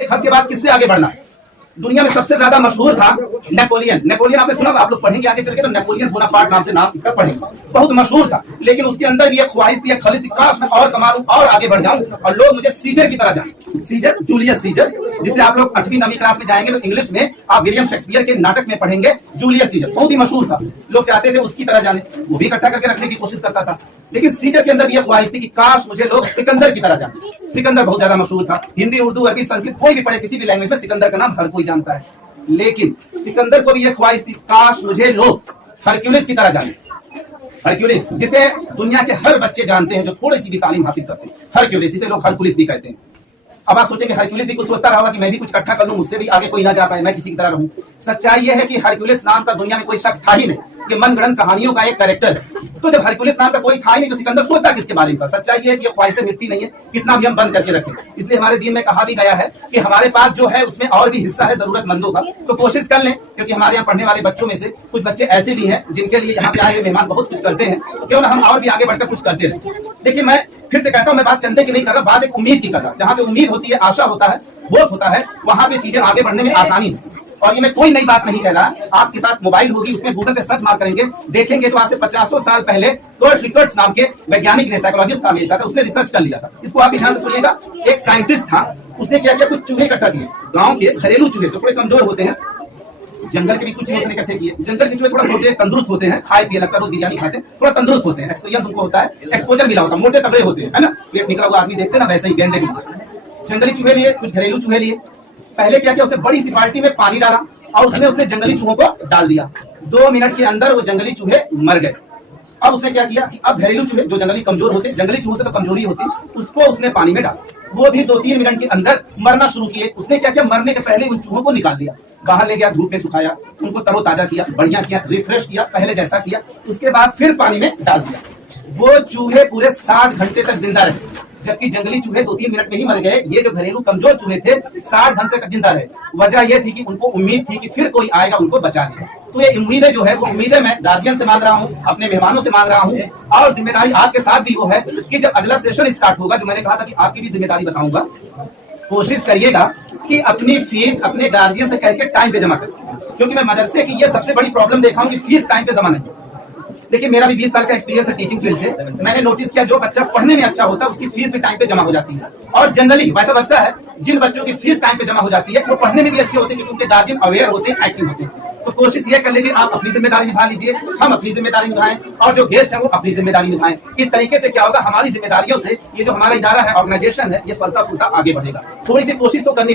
एक हद के बाद किससे आगे बढ़ना है। दुनिया में सबसे ज्यादा मशहूर था नेपोलियन। नेपोलियन आपने सुना, आप लोग पढ़ेंगे आगे चल के तो नेपोलियन बोनापार्ट नाम से नाम इसका पढ़ेंगे, बहुत मशहूर था। लेकिन उसके अंदर भी एक ख्वाहिश थी, एक खलिश थी, काश मैं और कमा लूं और आगे बढ़ जाऊं और लोग मुझे सीजर की तरह जाने। सीजर, जूलियस सीजर, जिसे आप लोग 8वीं 9वीं क्लास में जाएंगे तो इंग्लिश में आप विलियम शेक्सपियर के नाटक में पढ़ेंगे। जूलियस सीजर बहुत ही मशहूर था, लोग चाहते थे उसकी तरह जाने, वो भी इकट्ठा करके रखने की कोशिश करता था। लेकिन सीजर के अंदर भी यह ख्वाहिश थी कि काश मुझे लोग सिकंदर की तरह जाने। सिकंदर बहुत ज्यादा मशहूर था, हिंदी, उर्दू, अरबी, संस्कृत कोई भी पढ़े किसी भी लैंग्वेज में सिकंदर का नाम हर कोई जानता है। लेकिन सिकंदर को भी यह ख्वाहिश थी, काश मुझे लोग हरक्यूलिस की तरह जाने। हरक्यूलिस, जिसे दुनिया के हर बच्चे जानते हैं जो थोड़ी सी भी तालीम हासिल करते हैं, हरक्यूलिस, जिसे लोग हरकुलिस भी कहते हैं। अब आप सोचेंगे हरक्यूलिस भी कुछ सोचता रहा कि मैं भी कुछ इकट्ठा कर लूं, मुझसे भी आगे कोई ना जा पाए, मैं किसी की तरह रहूं। सच्चाई यह है कि हरक्यूलिस नाम का दुनिया में कोई शख्स था ही नहीं, ये मनगढ़ंत कहानियों का एक कैरेक्टर है। तो जब हरक्यूलिस नाम का कोई था ही नहीं तो सिकंदर सोचता किसके बारे में था। सच्चाई यह है कि ये ख्वाहिशें मिटती नहीं है, कितना भी हम बंद करके रखें। इसलिए हमारे दीन में कहा भी गया है कि हमारे पास जो है उसमें और भी हिस्सा है जरूरतमंदों का, तो कोशिश कर लें। क्योंकि हमारे यहाँ पढ़ने वाले बच्चों में से कुछ बच्चे ऐसे भी हैं जिनके लिए यहाँ पे आए हुए मेहमान बहुत कुछ करते हैं, तो क्यों ना हम और भी आगे बढ़कर कुछ करते रहे। देखिए, मैं फिर से कहता हूँ, मैं बात चंदे की नहीं कर रहा, बात एक उम्मीद की कर रहा। जहाँ पे उम्मीद होती है, आशा होता है, होप होता है, वहां पे चीजें आगे बढ़ने में आसानी है। और ये मैं कोई नई बात नहीं कह रहा, आपके साथ मोबाइल होगी, उसमें गूगल पे सर्च मार करेंगे, देखेंगे तो आज से 50 साल पहले कर्ट रिकर्ट्स नाम के वैज्ञानिक ने, साइकोलॉजिस्ट था अमेरिका का, उसने रिसर्च कर लिया था। इसको आप ध्यान से सुनिएगा। एक साइंटिस्ट था, उसने क्या किया, कुछ चूहे इकट्ठा किए, गांव के घरेलू चूहे जो थोड़े कमजोर होते हैं, जंगल के भी कुछ चूहे इकट्ठे किए। जंगल के चूहे थोड़ा मोटे तंदुरुस्त होते हैं, खाए पिए लगता है, रोज बिरयानी खाते हैं, थोड़ा तंदुरुस्त होते हैं, एक्सपीरियंस उनको होता है, एक्सपोजर मिला होता है, मोटे तगड़े होते हैं, है ना, पेट निकला हुआ आदमी देखते हैं ना, वैसे ही गेंडे भी। जंगली चूहे लिए, कुछ घरेलू चूहे लिए। पहले क्या किया, उसने बड़ी सी बाल्टी में पानी डाला और उसमें उसने जंगली चूहों को डाल दिया। 2 मिनट के अंदर वो जंगली चूहे मर गए। अब उसने क्या किया कि अब घरेलू चूहे जो जंगली कमजोर होते, जंगली चूहों से तो कमजोरी होती, उसको उसने पानी में डाला। वो भी 2-3 मिनट के अंदर मरना शुरू किए। उसने क्या किया, मरने के पहले उन चूहों को निकाल दिया, बाहर ले गया, धूप में सुखाया, उनको तरोताजा किया, बढ़िया किया, रिफ्रेश किया, पहले जैसा किया। उसके बाद फिर पानी में डाल दिया। वो चूहे पूरे 60 घंटे तक जिंदा रहे, जबकि जंगली चूहे 2-3 मिनट में ही मर गए। ये जो घरेलू कमजोर चूहे थे 60 घंटे तक जिंदा रहे। वजह यह थी कि उनको उम्मीद थी कि फिर कोई आएगा उनको बचा लेगा। तो ये उम्मीदें जो है, वो उम्मीदें मैं गार्जियन से मांग रहा हूँ, अपने मेहमानों से मांग रहा हूँ, और जिम्मेदारी आपके साथ भी वो है कि जब अगला सेशन स्टार्ट होगा, जो मैंने कहा था कि आपकी भी जिम्मेदारी बताऊंगा, कोशिश करिएगा कि अपनी फीस अपने गार्जियन से कह के टाइम पे जमा करें। क्योंकि मैं मदरसे की ये सबसे बड़ी प्रॉब्लम देखा हूँ कि फीस टाइम पे जमा नहीं। देखिए, मेरा भी 20 साल का एक्सपीरियंस है टीचिंग फील्ड से। मैंने नोटिस किया, जो बच्चा पढ़ने में अच्छा होता है उसकी फीस भी टाइम पे जमा हो जाती है। और जनरली वैसा वर्षा है, जिन बच्चों की फीस टाइम पे जमा हो जाती है वो पढ़ने में भी अच्छे होते हैं, क्योंकि उनके गार्जियन अवेयर होते हैं, एक्टिव होते हैं। तो कोशिश ये कर लीजिए, आप अपनी जिम्मेदारी निभा लीजिए, हम अपनी जिम्मेदारी निभाएं, और जो गेस्ट है वो अपनी जिम्मेदारी निभाएं। इस तरीके से क्या होगा, हमारी जिम्मेदारियों से ये जो हमारा इदारा है, ऑर्गेनाइजेशन है, ये फलता फूलता आगे बढ़ेगा। थोड़ी सी कोशिश तो करनी